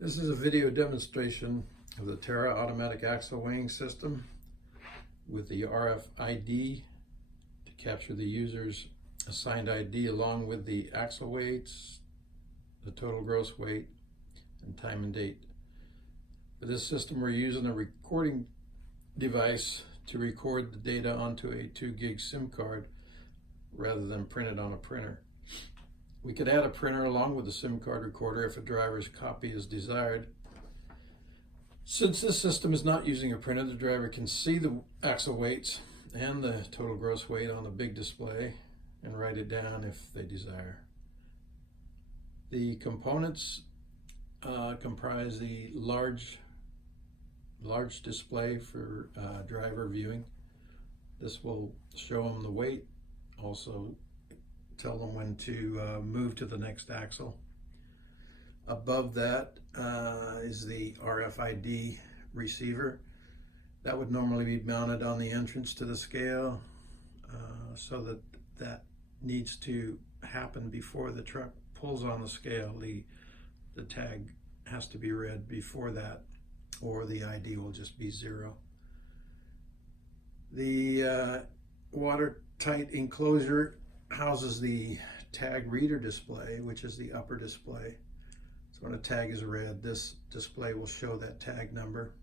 This is a video demonstration of the Terra automatic axle weighing system with the rfid to capture the user's assigned ID along with the axle weights, the total gross weight, and time and date. For this system, we're using a recording device to record the data onto a 2 gig SIM card rather than print it on a printer. We could add a printer along with the SIM card recorder if a driver's copy is desired. Since this system is not using a printer, the driver can see the axle weights and the total gross weight on the big display and write it down if they desire. The components comprise the large display for driver viewing. This will show them the weight, also tell them when to move to the next axle. Above that is the RFID receiver. That would normally be mounted on the entrance to the scale, so that needs to happen before the truck pulls on the scale. The tag has to be read before that, or the ID will just be 0. The watertight enclosure houses the tag reader display, which is the upper display. So when a tag is read, this display will show that tag number.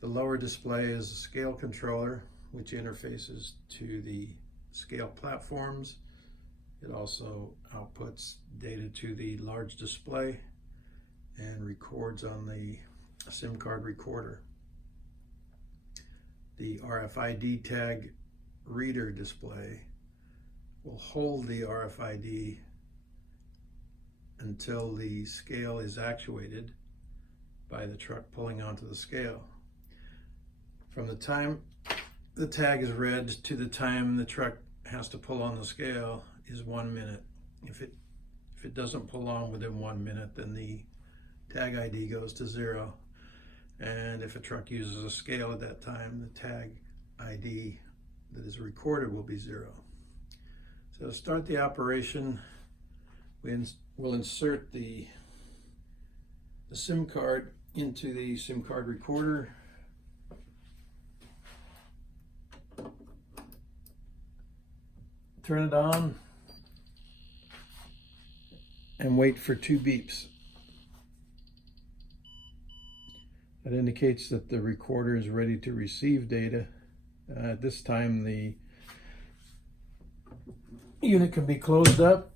The lower display is a scale controller, which interfaces to the scale platforms. It also outputs data to the large display and records on the SIM card recorder. The RFID tag reader display will hold the RFID until the scale is actuated by the truck pulling onto the scale. From the time the tag is read to the time the truck has to pull on the scale is 1 minute. If it doesn't pull on within 1 minute, then the tag ID goes to 0. And if a truck uses a scale at that time, the tag ID that is recorded will be 0. So to start the operation, we'll insert the SIM card into the SIM card recorder. Turn it on and wait for 2 beeps. That indicates that the recorder is ready to receive data. At this time, the unit can be closed up.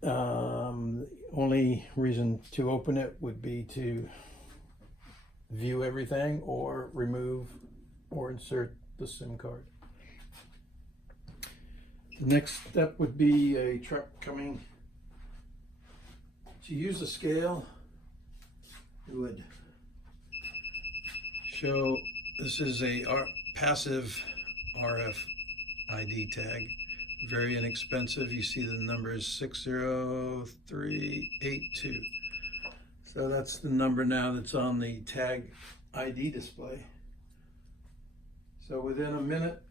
The only reason to open it would be to view everything or remove or insert the SIM card. The next step would be a truck coming to use the scale. It would show this is a passive RFID tag. Very inexpensive. You see the number is 60382. So that's the number now that's on the tag ID display. So within a minute,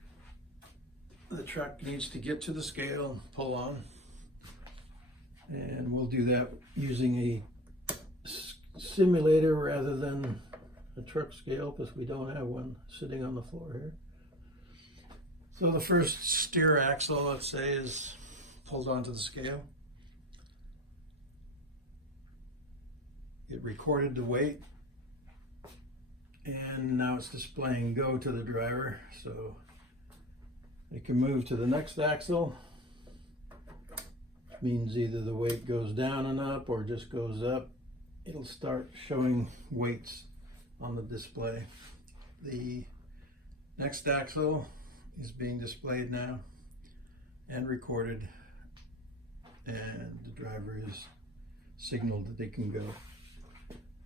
the truck needs to get to the scale and pull on. And we'll do that using a simulator rather than a truck scale, because we don't have one sitting on the floor here. So the first steer axle, let's say, is pulled onto the scale. It recorded the weight, and now it's displaying go to the driver, so it can move to the next axle. Which means either the weight goes down and up or just goes up. It'll start showing weights on the display. The next axle is being displayed now and recorded, and the driver is signaled that they can go.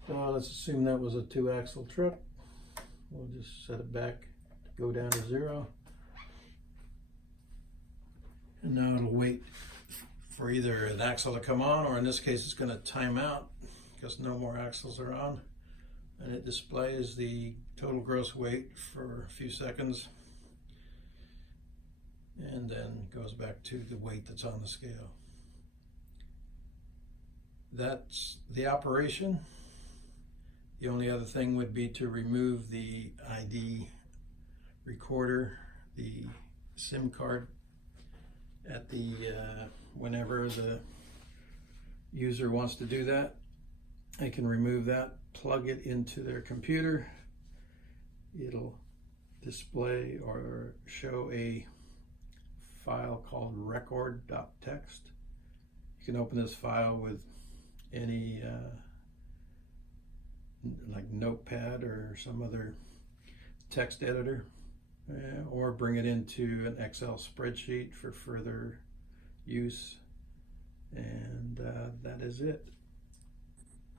So let's assume that was a 2-axle truck. We'll just set it back to go down to 0. And now it'll wait for either an axle to come on, or in this case it's going to time out because no more axles are on. And it displays the total gross weight for a few seconds and then goes back to the weight that's on the scale. that's the operation. The only other thing would be to remove the ID recorder, the SIM card, at the whenever the user wants to do that. They can remove that, plug it into their computer. It'll display or show a file called record.txt. You can open this file with any like Notepad or some other text editor, or bring it into an Excel spreadsheet for further use, and that is it.